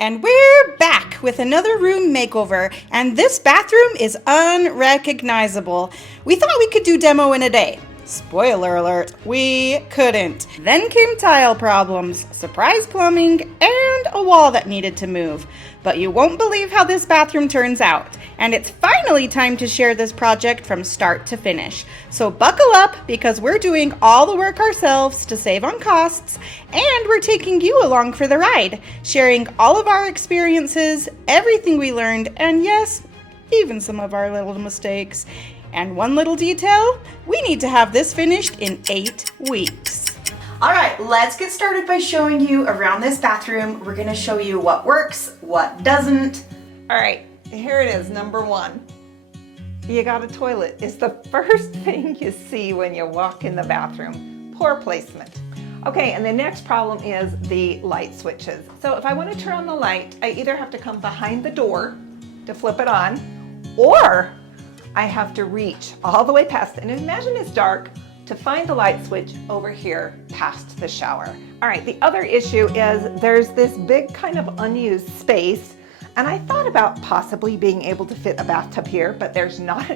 And we're back with another room makeover, and this bathroom is unrecognizable. We thought we could do demo in a day. Spoiler alert, we couldn't. Then came tile problems, surprise plumbing, and a wall that needed to move. But you won't believe how this bathroom turns out. And it's finally time to share this project from start to finish. So buckle up, because we're doing all the work ourselves to save on costs, and we're taking you along for the ride, sharing all of our experiences, everything we learned, and yes, even some of our little mistakes. And one little detail, we need to have this finished in 8 weeks. All right, let's get started by showing you around this bathroom. We're gonna show you what works, what doesn't. All right, here it is, number one. You got a toilet. It's the first thing you see when you walk in the bathroom. Poor placement. Okay, and the next problem is the light switches. So if I want to turn on the light, I either have to come behind the door to flip it on, or I have to reach all the way past, and imagine it's dark, to find the light switch over here past the shower. All right, the other issue is there's this big kind of unused space, and I thought about possibly being able to fit a bathtub here, but there's not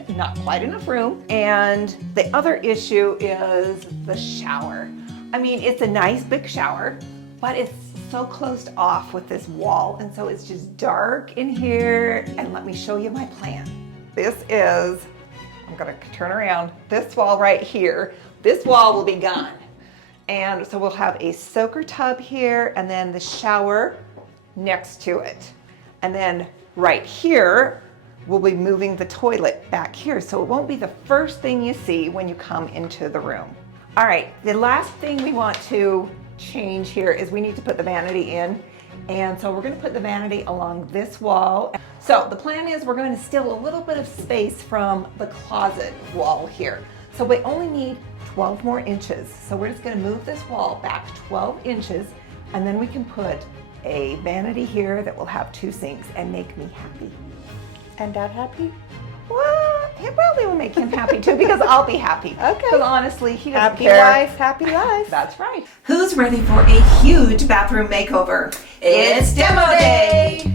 quite enough room. And the other issue is the shower. I mean, it's a nice big shower, but it's so closed off with this wall, and so it's just dark in here. And let me show you my plan. This is, I'm gonna turn around, this wall right here, this wall will be gone. And so we'll have a soaker tub here, and then the shower next to it. And then right here, we'll be moving the toilet back here, so it won't be the first thing you see when you come into the room. All right, the last thing we want to change here is we need to put the vanity in. And so we're gonna put the vanity along this wall. So the plan is we're going to steal a little bit of space from the closet wall here. So we only need 12 more inches. So we're just gonna move this wall back 12 inches, and then we can put a vanity here that will have 2 sinks and make me happy. And Dad happy? Well, it probably will make him happy too, because I'll be happy. Okay. Because honestly, he doesn't Happy care. wife, happy life. That's right. Who's ready for a huge bathroom makeover? It's demo day!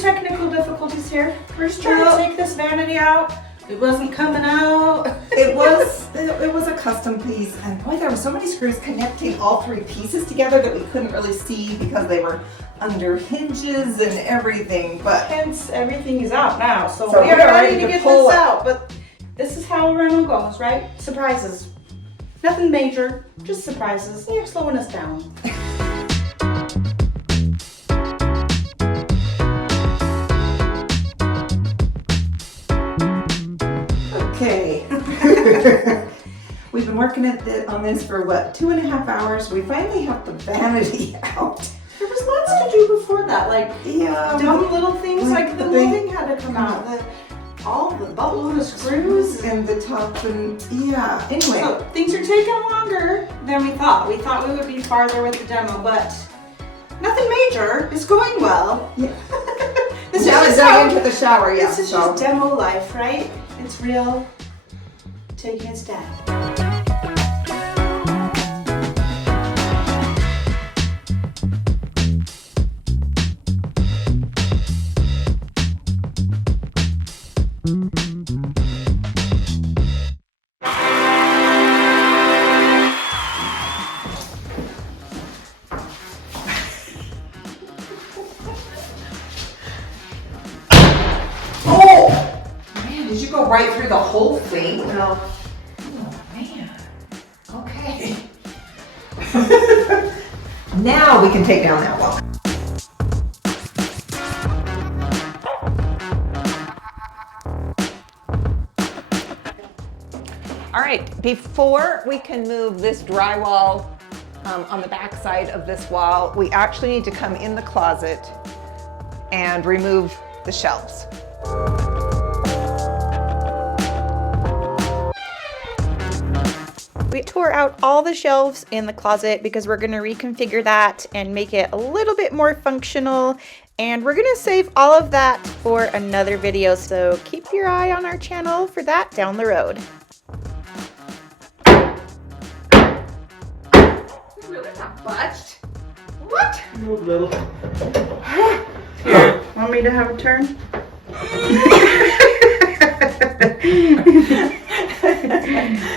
Technical difficulties here. We're just trying to take this vanity out. It wasn't coming out. It was a custom piece, and boy, there were so many screws connecting all 3 pieces together that we couldn't really see because they were under hinges and everything. But hence, everything is out now. So we we are are ready ready to to get pull this it. out. But this is how a rental goes, right? Surprises. Nothing major, just surprises. You're slowing us down. okay. We've been working on this for what, 2.5 hours. We finally have the vanity out. There was lots to do before that, like Yeah, dumb little things like the thing- moving had to come out. All the bubbles and the screws. and the top, and yeah. Anyway, So things are taking longer than we thought. We thought we would be farther with the demo, but nothing major. It's going well. yeah. This Now is it's just how, into the shower. Yeah. this is so. just demo life, right? It's real. Taking its dad. Oh! Man, did you go right through the whole thing? No. Oh, man. Okay. Now we can take down that wall. All right, before we can move this drywall on the back side of this wall, we actually need to come in the closet and remove the shelves. We tore out all the shelves in the closet because we're going to reconfigure that and make it a little bit more functional. And we're going to save all of that for another video, so keep your eye on our channel for that down the road. Really not budged. What? A little. Here, want me to have a turn?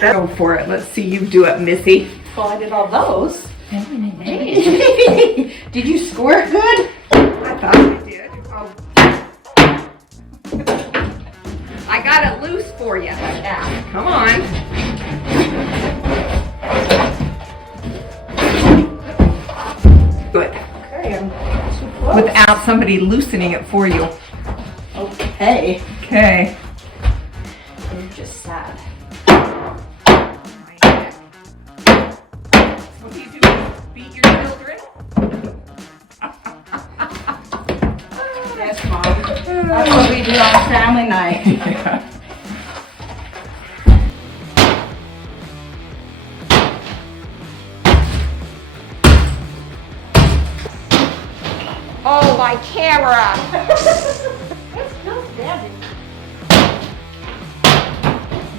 Go for it. Let's see you do it, Missy. Well, I did all those. Did you score it good? I thought I did. Oh. I got it loose for you. Yeah. Come on. Good. Okay, I'm too close. Without somebody loosening it for you. Okay. Okay. I'm just sad. What do you do? Beat your children? Yes, Mom. That's what we do on family night. Yeah. Oh, my camera!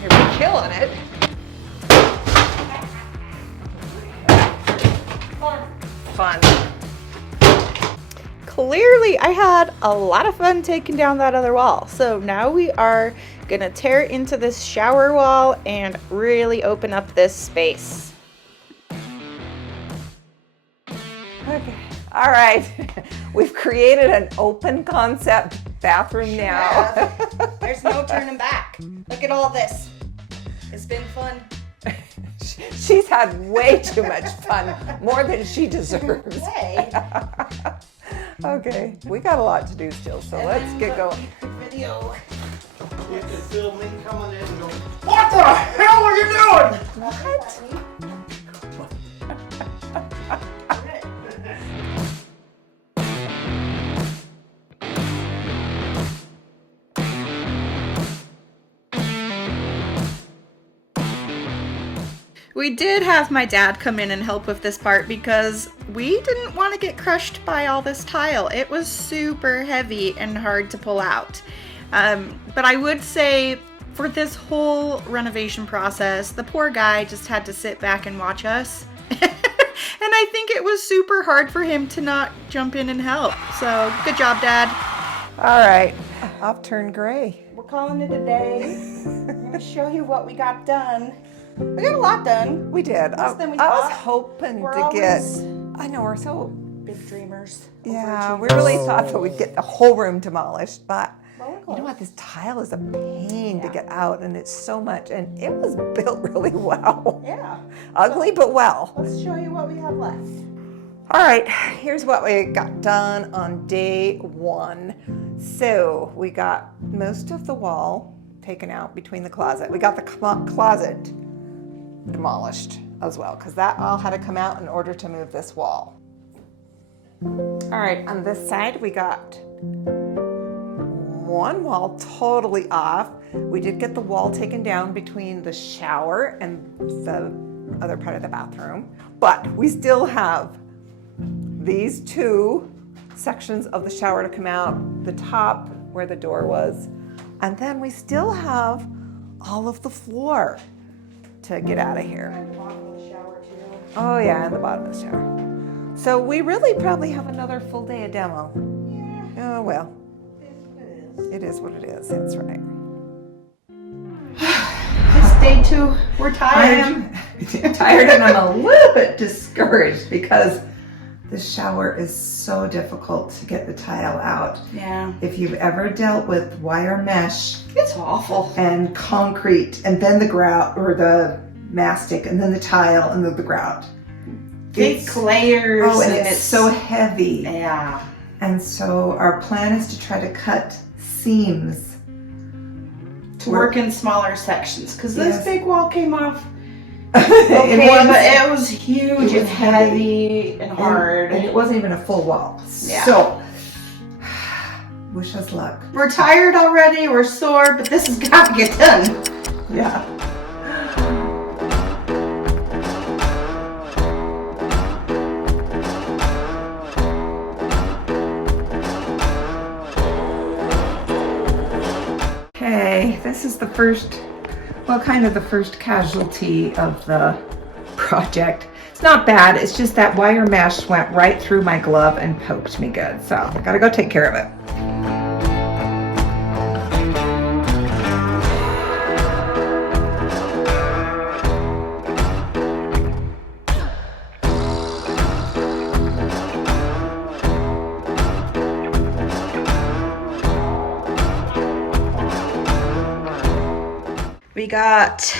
You're killing it. Fun. Clearly, I had a lot of fun taking down that other wall. So now we are gonna tear into this shower wall and really open up this space. Okay. All right. We've created an open concept bathroom now. There's no turning back. Look at all this. It's been fun. She's had way too much fun, more than she deserves. Hey. Okay, we got a lot to do still, so let's get going. Video. You can feel me coming in and going, what the hell are you doing? What? We did have my dad come in and help with this part because we didn't want to get crushed by all this tile. It was super heavy and hard to pull out. But I would say for this whole renovation process, the poor guy just had to sit back and watch us. And I think it was super hard for him to not jump in and help. So good job, Dad. All right, I've turned gray. We're calling it a day. I'm gonna show you what we got done. We got a lot done. We did. I than we was thought. hoping We're to get. always I know we're so. big dreamers. Yeah, we really thought that we'd get the whole room demolished, but Well, we're you close. know what? This tile is a pain to get out, and it's so much, and it was built really well. Yeah. Ugly but well. Let's show you what we have left. All right, here's what we got done on day one. So we got most of the wall taken out between the closet. We got the closet demolished as well, because that all had to come out in order to move this wall. All right, on this side we got one wall totally off. We did get the wall taken down between the shower and the other part of the bathroom, but we still have these two sections of the shower to come out, the top where the door was, and then we still have all of the floor to get out of here. Oh yeah, and the bottom of the shower. So we really probably have another full day of demo. Yeah. Oh well. It is what it is, that's right. It's day 2. We're I tired. am tired and I'm a little bit discouraged because the shower is so difficult to get the tile out. Yeah. If you've ever dealt with wire mesh It's awful. and concrete and then the grout or the mastic and then the tile and then the grout. Thick layers. Oh, and it's so heavy. Yeah. And so our plan is to try to cut seams to work in smaller sections because this Yes. big wall came off. In Okay, one- but it was huge It was and heavy and hard. and it wasn't even a full wall. Yeah. So, wish us luck. We're tired already, we're sore, but this has got to get done. Yeah. Okay, this is the first, well, kind of the first casualty of the project. It's not bad, it's just that wire mesh went right through my glove and poked me good. So I gotta go take care of it. We got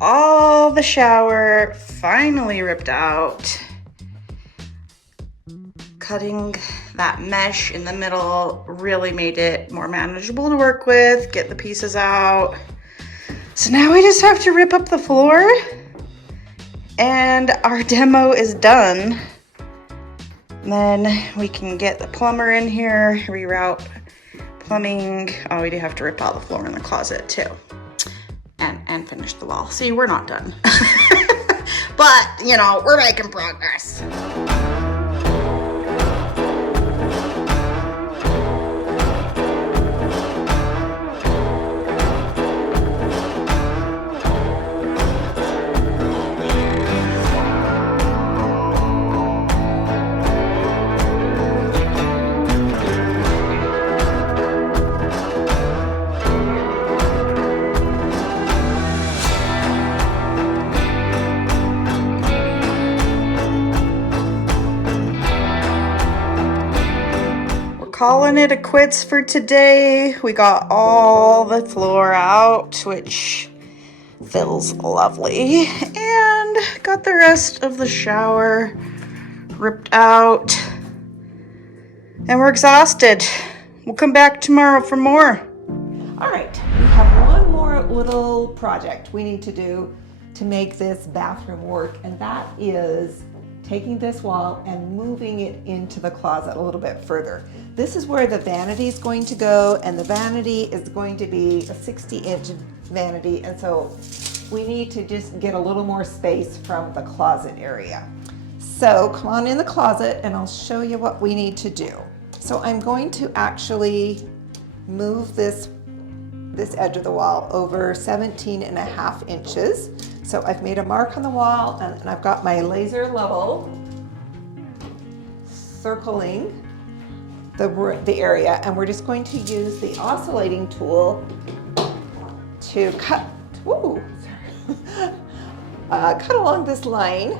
all the shower finally ripped out. Cutting that mesh in the middle really made it more manageable to work with, get the pieces out. So now we just have to rip up the floor and our demo is done. And then we can get the plumber in here, reroute plumbing. Oh, we do have to rip out the floor in the closet too. And finish the wall. See, we're not done. But, you know, we're making progress. Calling it a quits for today. We got all the floor out, which feels lovely, and got the rest of the shower ripped out, and we're exhausted. We'll come back tomorrow for more. All right, we have one more little project we need to do to make this bathroom work, and that is taking this wall and moving it into the closet a little bit further. This is where the vanity is going to go, and the vanity is going to be a 60-inch vanity, and so we need to just get a little more space from the closet area. So come on in the closet and I'll show you what we need to do. So I'm going to actually move this edge of the wall over 17.5 inches. So I've made a mark on the wall and I've got my laser level circling the area, and we're just going to use the oscillating tool to cut along this line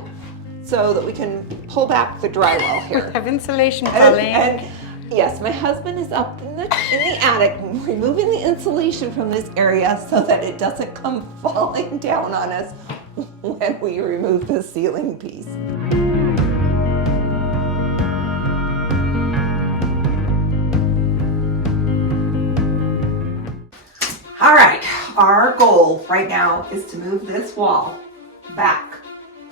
so that we can pull back the drywall here. Have insulation And yes, my husband is up in the attic removing the insulation from this area so that it doesn't come falling down on us when we remove the ceiling piece. All right, our goal right now is to move this wall back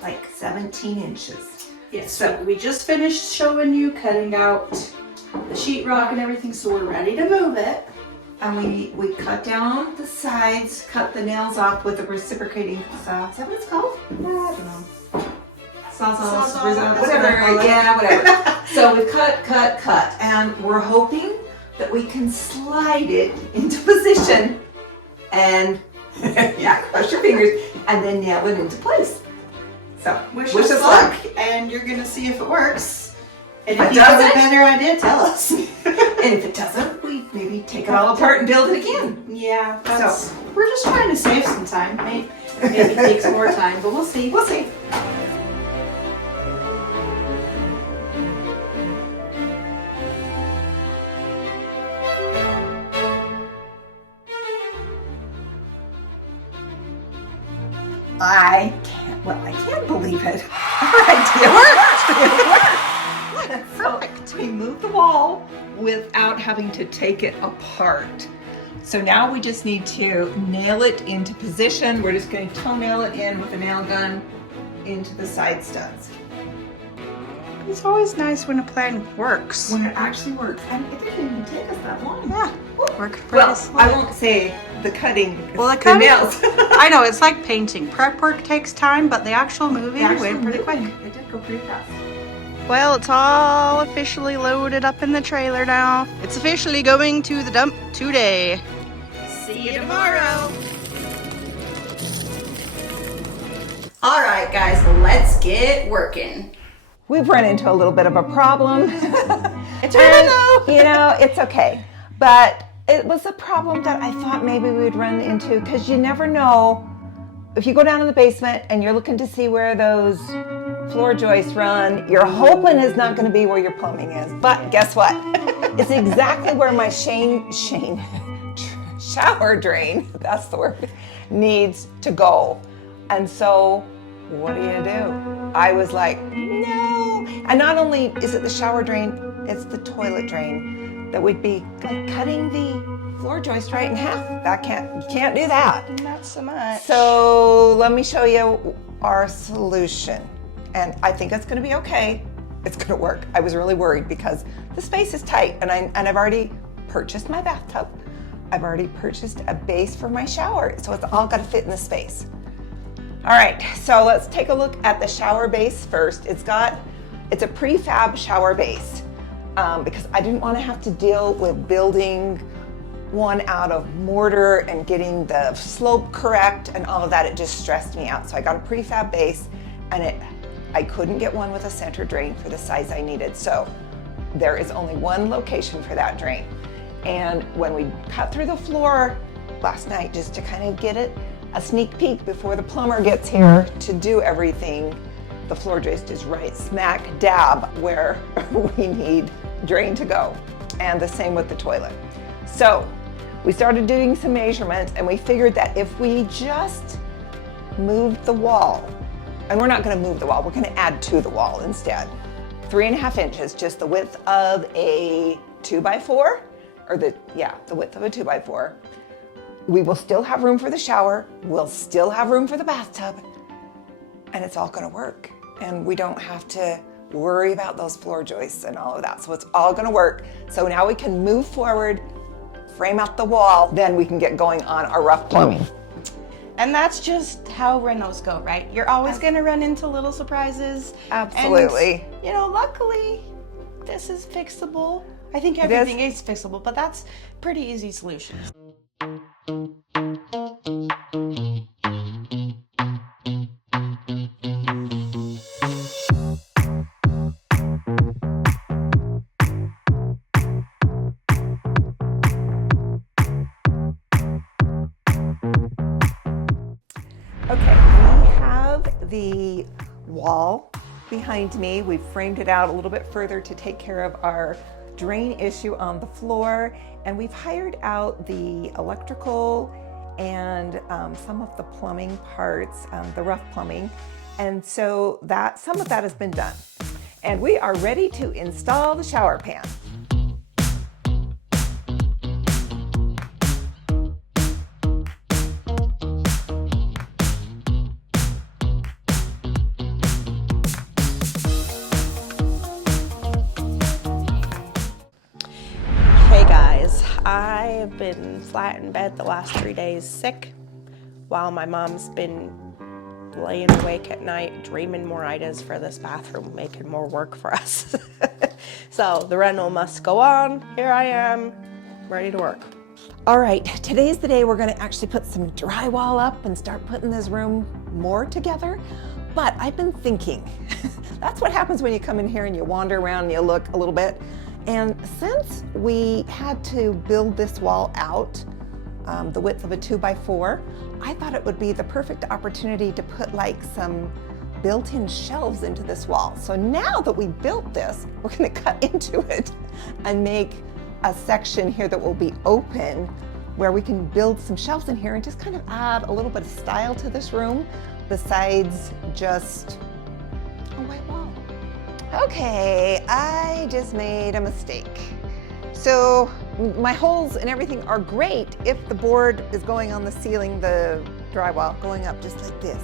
like 17 inches. Yes, so we just finished showing you cutting out the sheetrock and everything, so we're ready to move it. And we cut down the sides, cut the nails off with a reciprocating saw. Is that what it's called? I don't know. Sawzall, Whatever, yeah, whatever. So we cut, and we're hoping that we can slide it into position and, yeah, cross your fingers, and then nail it into place. So, Wish us luck, and you're gonna see if it works. And if If it you have a doesn't- better idea, tell us. And if it doesn't, we maybe take it all apart and build it again. Yeah, we're just trying to save some time. Maybe it takes more time, but we'll see. We'll see. I can't believe it. Our idea worked. Perfect. We moved the wall without having to take it apart. So now we just need to nail it into position. We're just going to toenail it in with a nail gun into the side studs. It's always nice when a plan works. When it actually works. And it didn't even take us that long. Yeah, work for Well, us. I won't say the cutting. Well, the cutting, nails. I know, it's like painting. Prep work takes time, but the actual moving went pretty quick. It did go pretty fast. Well, it's all officially loaded up in the trailer now. It's officially going to the dump today. See you tomorrow. All right, guys, let's get working. We've run into a little bit of a problem. It's It's okay. But it was a problem that I thought maybe we'd run into because you never know. If you go down in the basement and you're looking to see where those floor joists run, you're hoping it's not going to be where your plumbing is. But guess what? It's exactly where my shower drain, that's the word, needs to go. And so what do? I was like, no. And not only is it the shower drain, it's the toilet drain that would be like cutting the floor joist right in half. You can't do that. Not so much. So let me show you our solution. And I think it's gonna be okay. It's gonna work. I was really worried because the space is tight and I've already purchased my bathtub. I've already purchased a base for my shower. So it's all gotta fit in the space. All right, so let's take a look at the shower base first. It's a prefab shower base because I didn't want to have to deal with building one out of mortar and getting the slope correct and all of that. It just stressed me out. So I got a prefab base and I couldn't get one with a center drain for the size I needed. So there is only one location for that drain. And when we cut through the floor last night, just to kind of get it a sneak peek before the plumber gets here to do everything, the floor joist is right smack dab where we need drain to go. And the same with the toilet. So we started doing some measurements and we figured that if we just moved the wall, and we're not gonna move the wall, we're gonna add to the wall instead. 3.5 inches, just the width of a 2x4, or the width of a 2x4. We will still have room for the shower, we'll still have room for the bathtub, and it's all gonna work. And we don't have to worry about those floor joists and all of that. So it's all gonna work. So now we can move forward, frame out the wall, then we can get going on our rough plumbing. And that's just how renos go, right? You're always going to run into little surprises. Absolutely. And, luckily, this is fixable. I think everything is fixable, but that's pretty easy solution. Okay, we have the wall behind me. We've framed it out a little bit further to take care of our drain issue on the floor, and we've hired out the electrical and some of the plumbing parts, the rough plumbing, and so some of that has been done. And we are ready to install the shower pan. Hey guys, I have been flat in bed the last 3 days sick while my mom's been laying awake at night dreaming more ideas for this bathroom, making more work for us. So the rental must go on. Here I am, ready to work. All right, today's the day we're gonna actually put some drywall up and start putting this room more together. But I've been thinking, that's what happens when you come in here and you wander around and you look a little bit. And since we had to build this wall out, the width of a 2x4, I thought it would be the perfect opportunity to put like some built-in shelves into this wall. So now that we built this, we're gonna cut into it and make a section here that will be open where we can build some shelves in here and just kind of add a little bit of style to this room besides just a white wall. Okay, I just made a mistake. So my holes and everything are great if the board is going on the ceiling, the drywall going up just like this.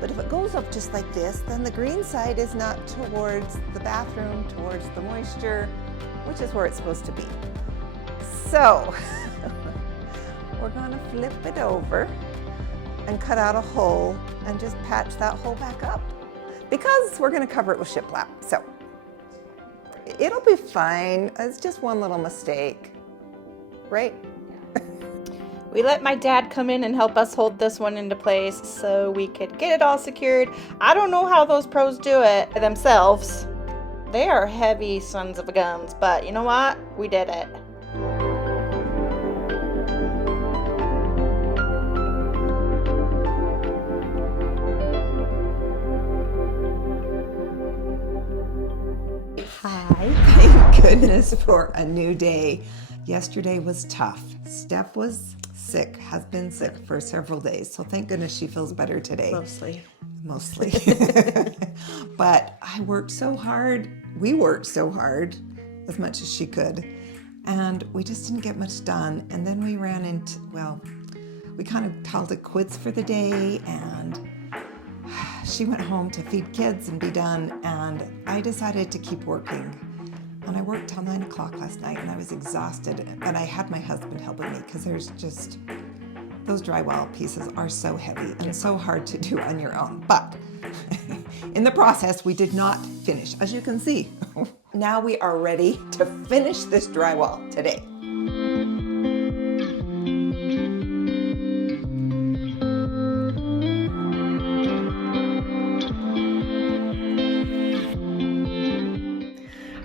But if it goes up just like this, then the green side is not towards the bathroom, towards the moisture, which is where it's supposed to be. So we're gonna flip it over and cut out a hole and just patch that hole back up because we're gonna cover it with shiplap. So it'll be fine. It's just one little mistake, right? We let my dad come in and help us hold this one into place so we could get it all secured. I don't know how those pros do it themselves. They are heavy sons of a guns, but you know what? We did it. Hi, thank goodness for a new day. Yesterday was tough. Steph was sick, has been sick for several days, so thank goodness she feels better today. Mostly. But I worked so hard. We worked so hard, as much as she could, and we just didn't get much done. And then we ran into, well, we kind of called it quits for the day, and she went home to feed kids and be done, and I decided to keep working. And I worked till 9 o'clock last night, and I was exhausted, and I had my husband helping me because there's just, those drywall pieces are so heavy and so hard to do on your own. But in the process, we did not finish, as you can see. Now we are ready to finish this drywall today.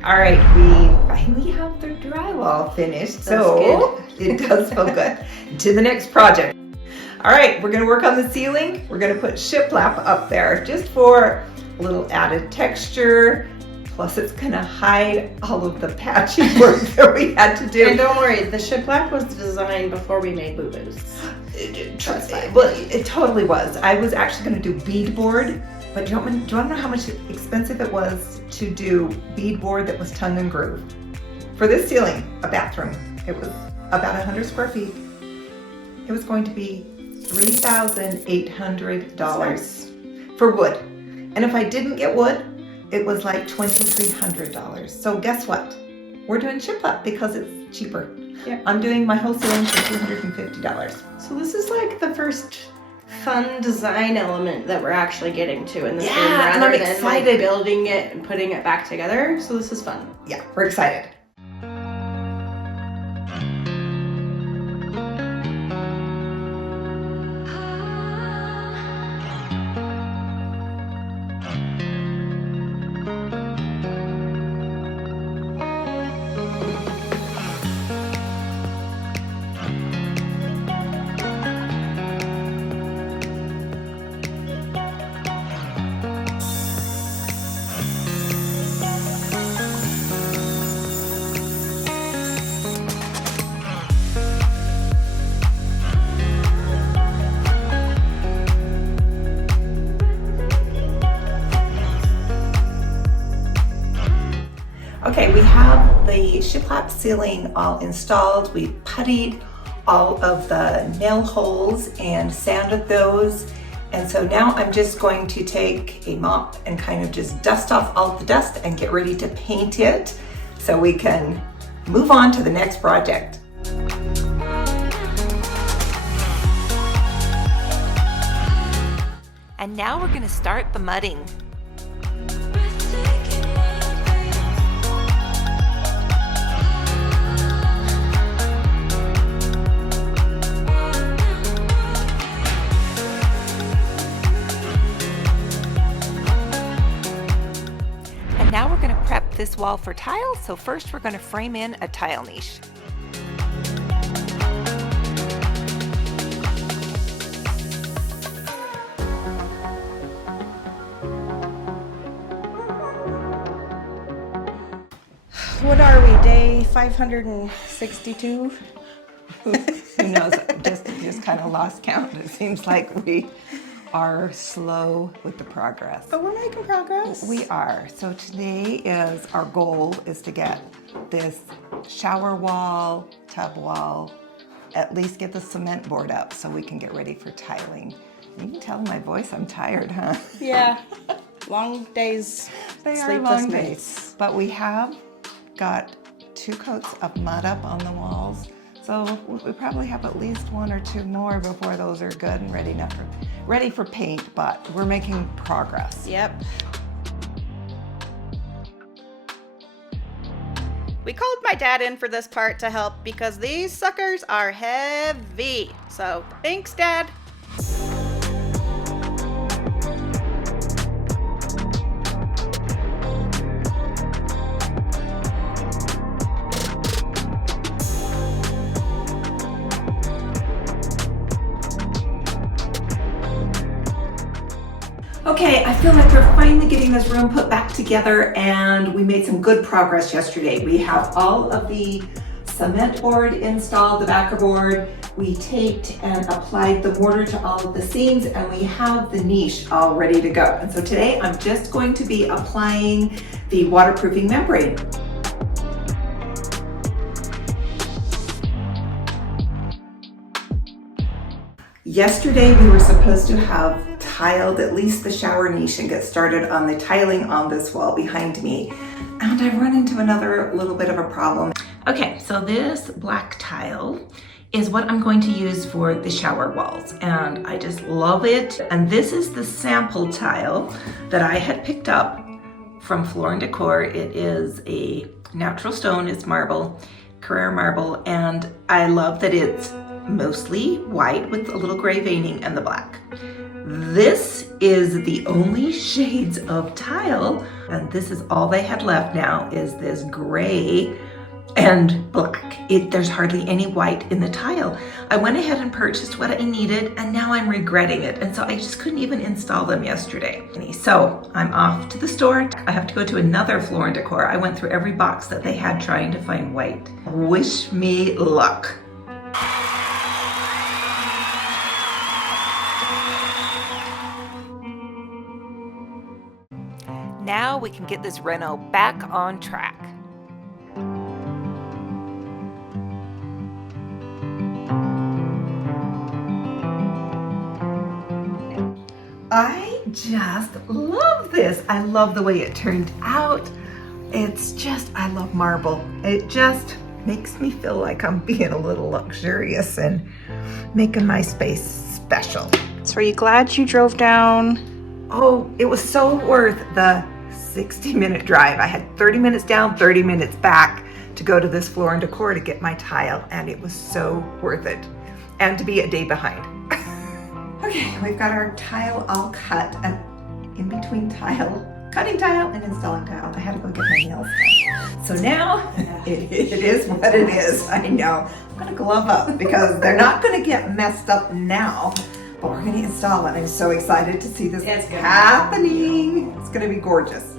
All right, we finally have the drywall finished, so it does feel good. To the next project. All right, we're gonna work on the ceiling. We're gonna put shiplap up there just for a little added texture. Plus it's gonna hide all of the patching work that we had to do. And don't worry, the shiplap was designed before we made boo-boos. Well, it totally was. I was actually gonna do beadboard, but do you want to know how much expensive it was to do beadboard that was tongue and groove? For this ceiling, a bathroom, it was about 100 square feet. It was going to be $3,800 for wood. And if I didn't get wood, it was like $2,300. So guess what? We're doing shiplap because it's cheaper. Yeah. I'm doing my whole ceiling for $250. So this is like the first fun design element that we're actually getting to in this room, Yeah, and rather I'm than like excited. building it and putting it back together. So this is fun. Yeah, we're excited. Okay, we have the shiplap ceiling all installed. We puttied all of the nail holes and sanded those. And so now I'm just going to take a mop and kind of just dust off all the dust and get ready to paint it so we can move on to the next project. And now we're going to start the mudding. And now we're going to prep this wall for tile, so first we're going to frame in a tile niche. What are we, day 562? Who knows, just kind of lost count. It seems like we are slow with the progress. But we're making progress. We are. So today is our goal is to get this shower wall, tub wall, at least get the cement board up so we can get ready for tiling. You can tell in my voice I'm tired, huh? Yeah. Long days, They are sleepless long nights. days. But we have got 2 coats of mud up on the walls. So we probably have at least 1 or 2 more before those are good and ready for paint, but we're making progress. Yep. We called my dad in for this part to help because these suckers are heavy. So thanks, Dad. Okay, I feel like we're finally getting this room put back together, and we made some good progress yesterday. We have all of the cement board installed, the backer board. We taped and applied the mortar to all of the seams, and we have the niche all ready to go. And so today I'm just going to be applying the waterproofing membrane. Yesterday we were supposed to have tiled at least the shower niche and get started on the tiling on this wall behind me. And I run into another little bit of a problem. Okay, so this black tile is what I'm going to use for the shower walls, and I just love it. And this is the sample tile that I had picked up from Floor & Decor. It is a natural stone, it's marble, Carrara marble, and I love that it's mostly white with a little gray veining and the black. This is the only shades of tile, and this is all they had left now is this gray and black. There's hardly any white in the tile. I went ahead and purchased what I needed, and now I'm regretting it, and so I just couldn't even install them yesterday. So I'm off to the store. I have to go to another Floor & Decor. I went through every box that they had trying to find white. Wish me luck. Now we can get this reno back on track. I just love this. I love the way it turned out. It's just, I love marble. It just makes me feel like I'm being a little luxurious and making my space special. So are you glad you drove down? Oh, it was so worth the 60-minute drive. I had 30 minutes down, 30 minutes back to go to this Floor & Decor to get my tile, and it was so worth it. And to be a day behind. Okay, we've got our tile all cut, and in between cutting tile and installing tile, I had to go get my nails done. So now, it is what it is. I know. I'm gonna glove up because they're not gonna get messed up now, but we're gonna install it. I'm so excited to see this happening. It's gonna be gorgeous.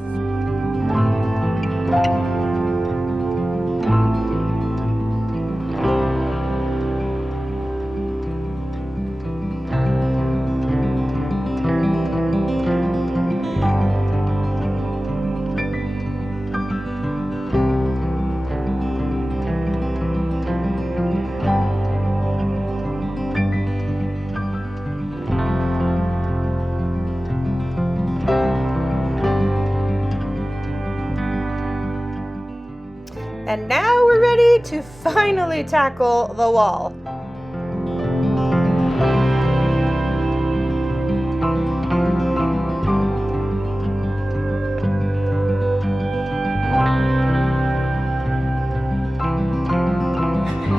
And now we're ready to finally tackle the wall.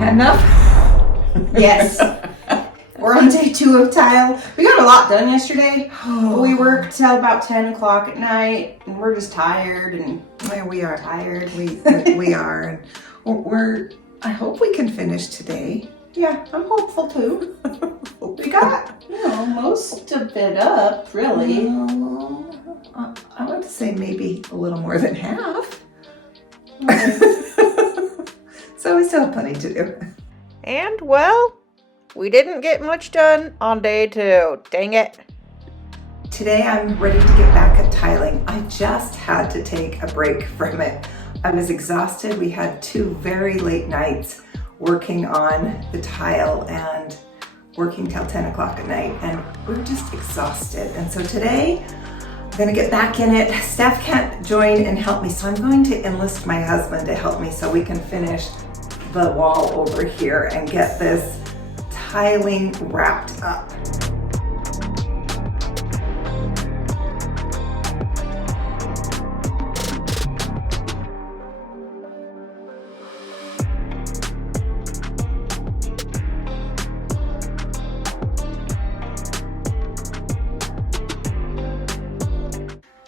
Enough? Yes. We're on day 2 of tile. We got a lot done yesterday. We worked till about 10 o'clock at night, and we're just tired and Yeah, we are. tired. We are. And I hope we can finish today. Yeah, I'm hopeful too. We got, most of it up, really. I want to say maybe a little more than half. So we still have plenty to do. And well, we didn't get much done on day 2. Dang it. Today I'm ready to get back at tiling. I just had to take a break from it. I was exhausted. We had 2 very late nights working on the tile and working till 10 o'clock at night, and we're just exhausted. And so today I'm gonna get back in it. Steph can't join and help me, so I'm going to enlist my husband to help me so we can finish the wall over here and get this tiling wrapped up.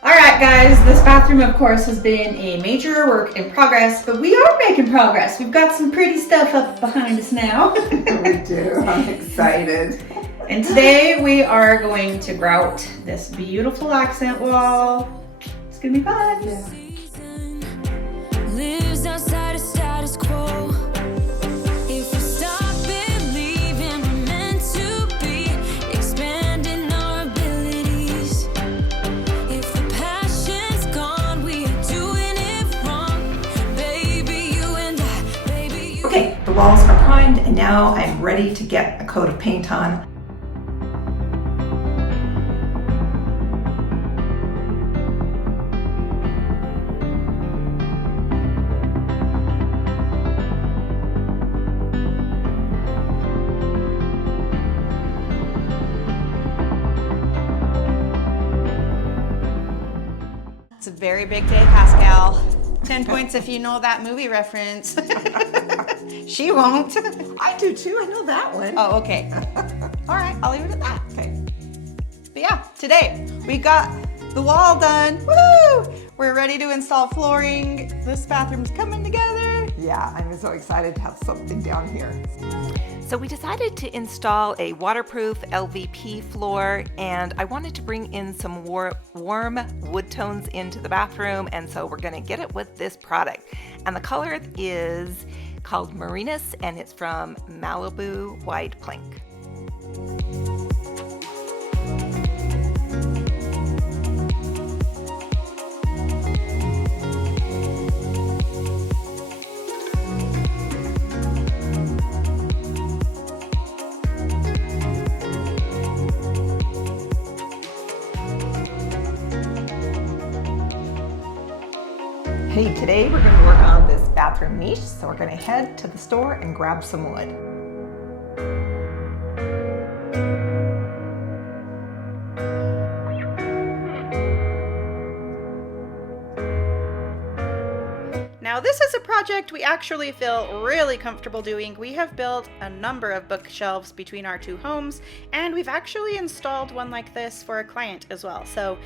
Alright guys, this bathroom of course has been a major work in progress, but we are making progress. We've got some pretty stuff up behind us now. We do, I'm excited. And today we are going to grout this beautiful accent wall. It's gonna be fun. Lives outside of status quo. If we stop believing we're meant to be, expanding our abilities. If the passion's gone, we are doing it wrong. Baby, you and I, baby, you. Okay, the walls are primed and now I'm ready to get a coat of paint on. It's a very big day, Pascal. 10 points if you know that movie reference. She won't. I do too, I know that one. Oh, okay. All right, I'll leave it at that. Okay. But yeah, today we got the wall done. Woo! We're ready to install flooring. This bathroom's coming together. Yeah, I'm so excited to have something down here. So we decided to install a waterproof LVP floor, and I wanted to bring in some warm wood tones into the bathroom, and so we're gonna get it with this product. And the color is called Marinus, and it's from Malibu Wide Plank. Hey, today we're going to work on this bathroom niche, so we're going to head to the store and grab some wood. Now this is a project we actually feel really comfortable doing. We have built a number of bookshelves between our 2 homes, and we've actually installed one like this for a client as well. So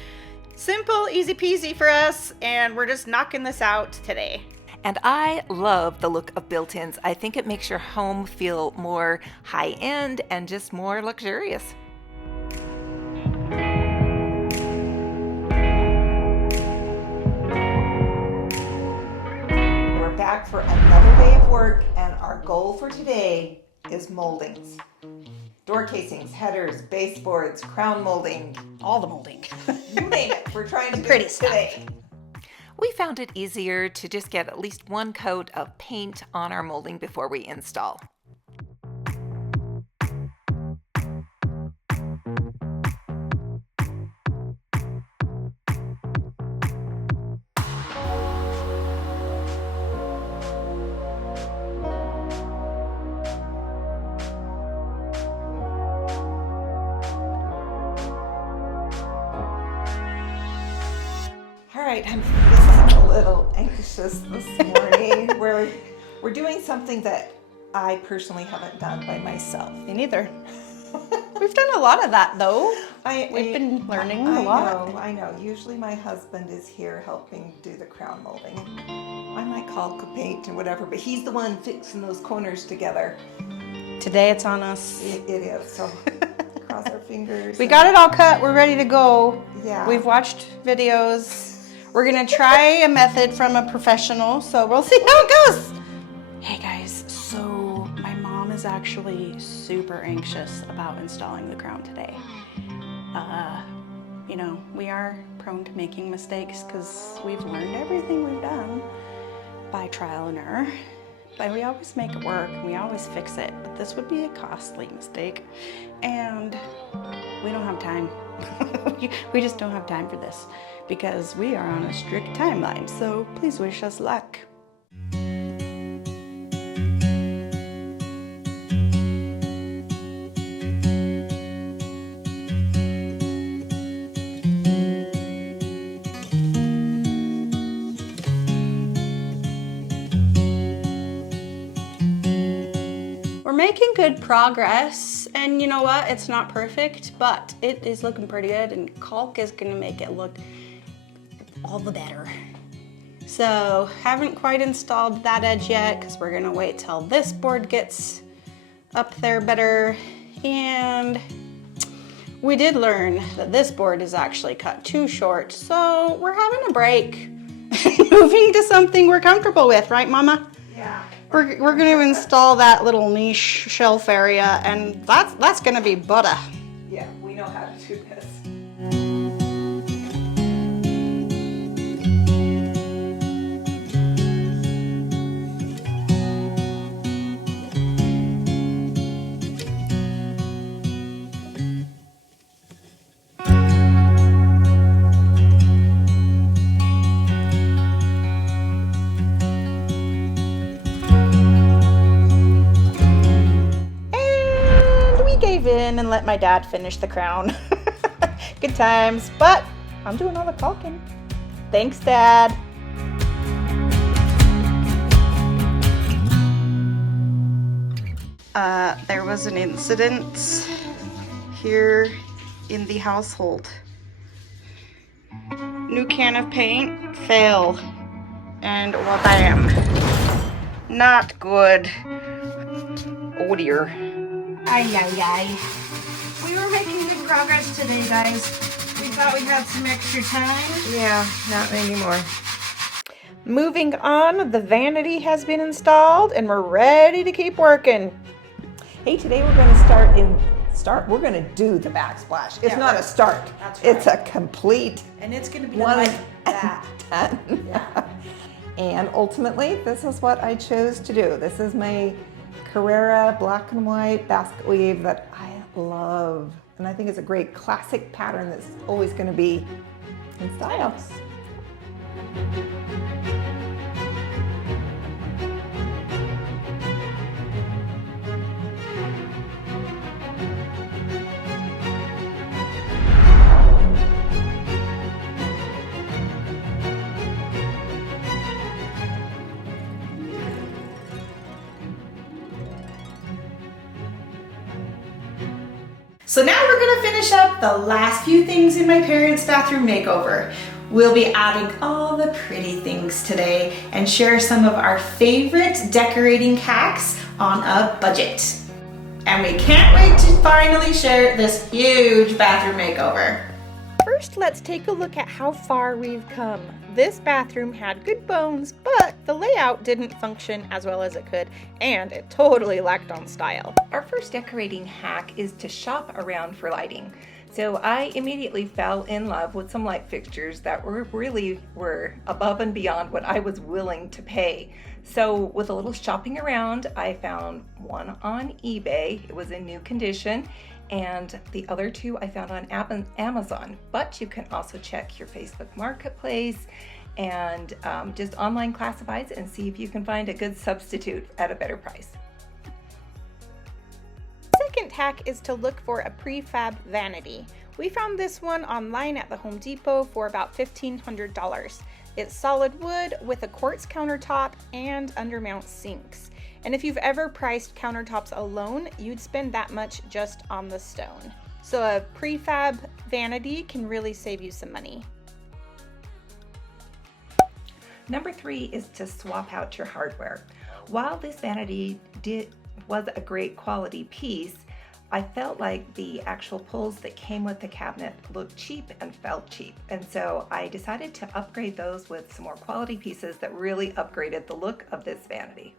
simple, easy peasy for us, and we're just knocking this out today. And I love the look of built-ins. I think it makes your home feel more high-end and just more luxurious. We're back for another day of work, and our goal for today is moldings. Door casings, headers, baseboards, crown molding, All the molding. you name it. We're trying to do Pretty it stuff. today. We found it easier to just get at least 1 coat of paint on our molding before we install. All right, I'm feeling a little anxious this morning. We're doing something that I personally haven't done by myself. Me neither. We've done a lot of that though. We've been learning a lot. I know. Usually my husband is here helping do the crown molding. I might call paint and whatever, but he's the one fixing those corners together. Today it's on us. It is, so cross our fingers. We got it all cut. We're ready to go. Yeah. We've watched videos. We're gonna try a method from a professional, so we'll see how it goes. Hey guys, so my mom is actually super anxious about installing the crown today. you know, we are prone to making mistakes because we've learned everything we've done by trial and error. But we always make it work and we always fix it. But this would be a costly mistake and we don't have time. We just don't have time for this because we are on a strict timeline. So please wish us luck. We're making good progress, and you know what? It's not perfect, but it is looking pretty good, and caulk is gonna make it look all the better. So, haven't quite installed that edge yet, because we're gonna wait till this board gets up there better, and we did learn that this board is actually cut too short, so we're having a break, moving to something we're comfortable with, right, Mama? Yeah. We're going to install that little niche shelf area, and that's going to be butter. Yeah, we know how to do this. And we gave in and let my dad finish the crown. Good times, but I'm doing all the caulking. Thanks, Dad. There was an incident here in the household. New can of paint, fail, and wha-bam. Not good. Oh dear. Ay, ay, ay. We were making good progress today, guys. We thought we had some extra time. Yeah, not anymore. Moving on, the vanity has been installed and we're ready to keep working. Hey, today we're going to we're going to do the backsplash. It's not a start. That's It's a complete And it's gonna be one like and that. done. Yeah. And ultimately, this is what I chose to do. This is my Carrera black and white basket weave that I love. And I think it's a great classic pattern that's always going to be in style. So now we're gonna finish up the last few things in my parents' bathroom makeover. We'll be adding all the pretty things today and share some of our favorite decorating hacks on a budget. And we can't wait to finally share this huge bathroom makeover. First, let's take a look at how far we've come. This bathroom had good bones, but the layout didn't function as well as it could, and it totally lacked on style. Our first decorating hack is to shop around for lighting. So I immediately fell in love with some light fixtures that were above and beyond what I was willing to pay. So with a little shopping around, I found one on eBay. It was in new condition. And the other two I found on Amazon, but you can also check your Facebook Marketplace and just online classifieds and see if you can find a good substitute at a better price. Second hack is to look for a prefab vanity. We found this one online at the Home Depot for about $1,500. It's solid wood with a quartz countertop and undermount sinks. And if you've ever priced countertops alone, you'd spend that much just on the stone. So a prefab vanity can really save you some money. Number 3 is to swap out your hardware. While this vanity was a great quality piece, I felt like the actual pulls that came with the cabinet looked cheap and felt cheap. And so I decided to upgrade those with some more quality pieces that really upgraded the look of this vanity.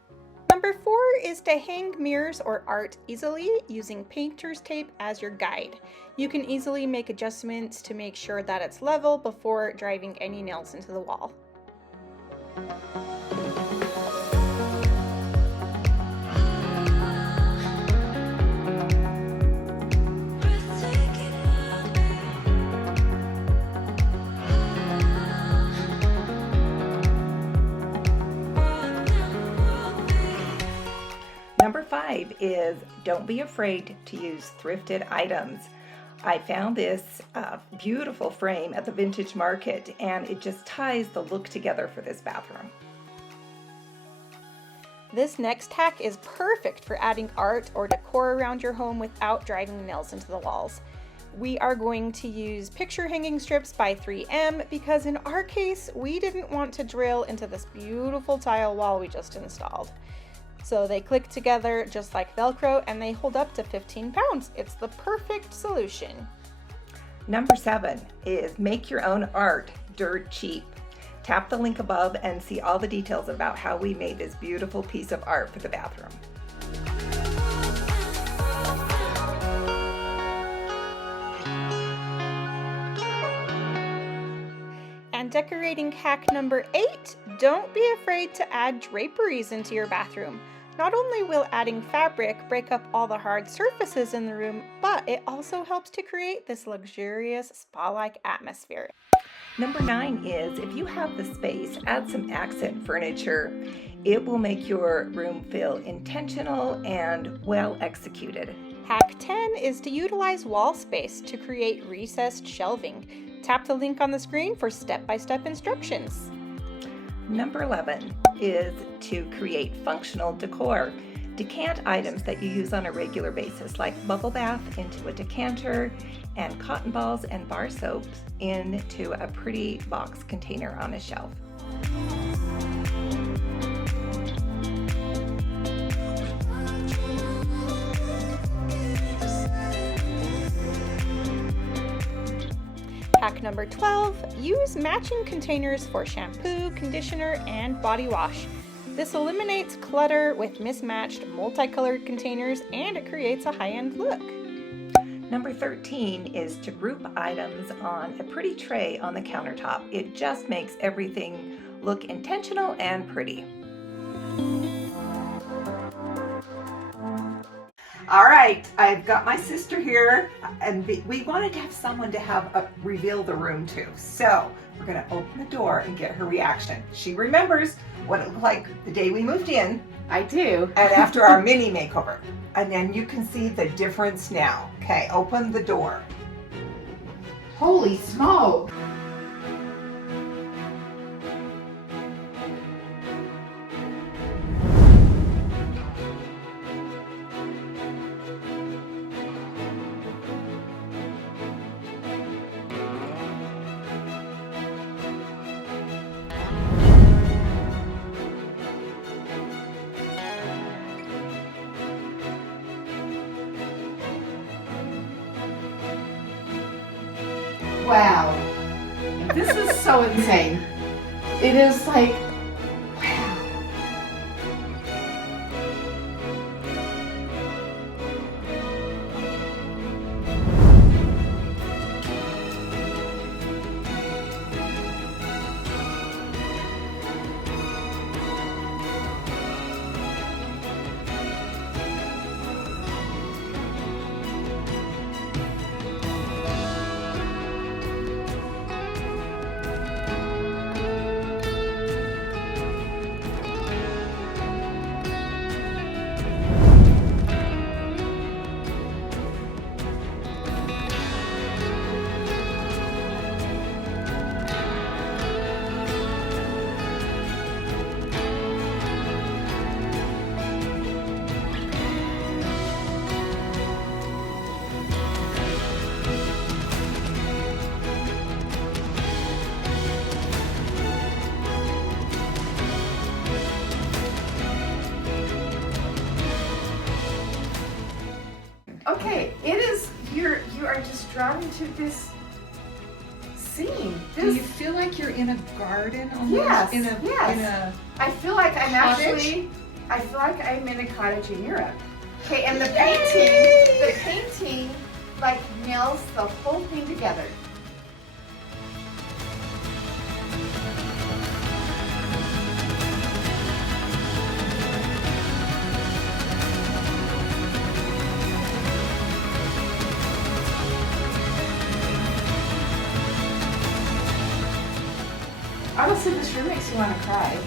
Number Number 4 is to hang mirrors or art easily using painter's tape as your guide. You can easily make adjustments to make sure that it's level before driving any nails into the wall. Number 5 is don't be afraid to use thrifted items. I found this beautiful frame at the vintage market, and it just ties the look together for this bathroom. This next hack is perfect for adding art or decor around your home without driving nails into the walls. We are going to use picture hanging strips by 3M because in our case, we didn't want to drill into this beautiful tile wall we just installed. So they click together just like Velcro and they hold up to 15 pounds. It's the perfect solution. Number 7 is make your own art dirt cheap. Tap the link above and see all the details about how we made this beautiful piece of art for the bathroom. And decorating hack number 8, don't be afraid to add draperies into your bathroom. Not only will adding fabric break up all the hard surfaces in the room, but it also helps to create this luxurious spa-like atmosphere. Number 9 is if you have the space, add some accent furniture. It will make your room feel intentional and well executed. Hack 10 is to utilize wall space to create recessed shelving. Tap the link on the screen for step-by-step instructions. Number 11 is to create functional decor. Decant items that you use on a regular basis, like bubble bath into a decanter and cotton balls and bar soaps into a pretty box container on a shelf. Hack number 12, use matching containers for shampoo, conditioner, and body wash. This eliminates clutter with mismatched multicolored containers and it creates a high-end look. Number 13 is to group items on a pretty tray on the countertop. It just makes everything look intentional and pretty. All right, I've got my sister here, and we wanted to have someone to reveal the room to. So we're gonna open the door and get her reaction. She remembers what it looked like the day we moved in. I do. And after our mini makeover. And then you can see the difference now. Okay, open the door. Holy smoke. Wow. This is so insane. It is like, wow. Okay, it is, you are just drawn into this scene. Do you feel like you're in a garden almost? Yes, In a yes. I feel like I'm cottage? actually I feel like I'm in a cottage in Europe. Okay, and the painting like nails the whole thing together. Honestly, this room makes me want to cry.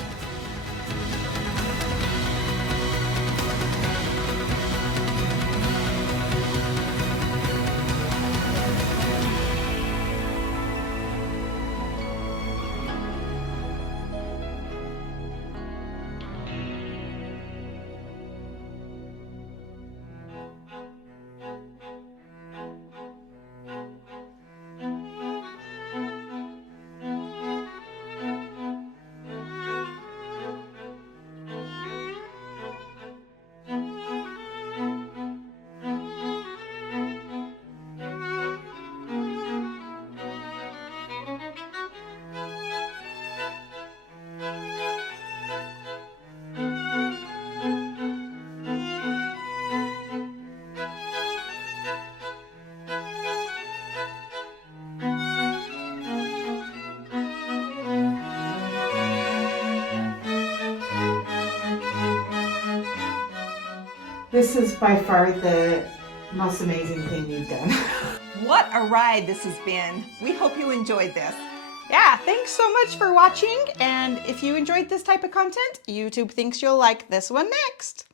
This is by far the most amazing thing you've done. What a ride this has been. We hope you enjoyed this. Yeah, thanks so much for watching. And if you enjoyed this type of content, YouTube thinks you'll like this one next.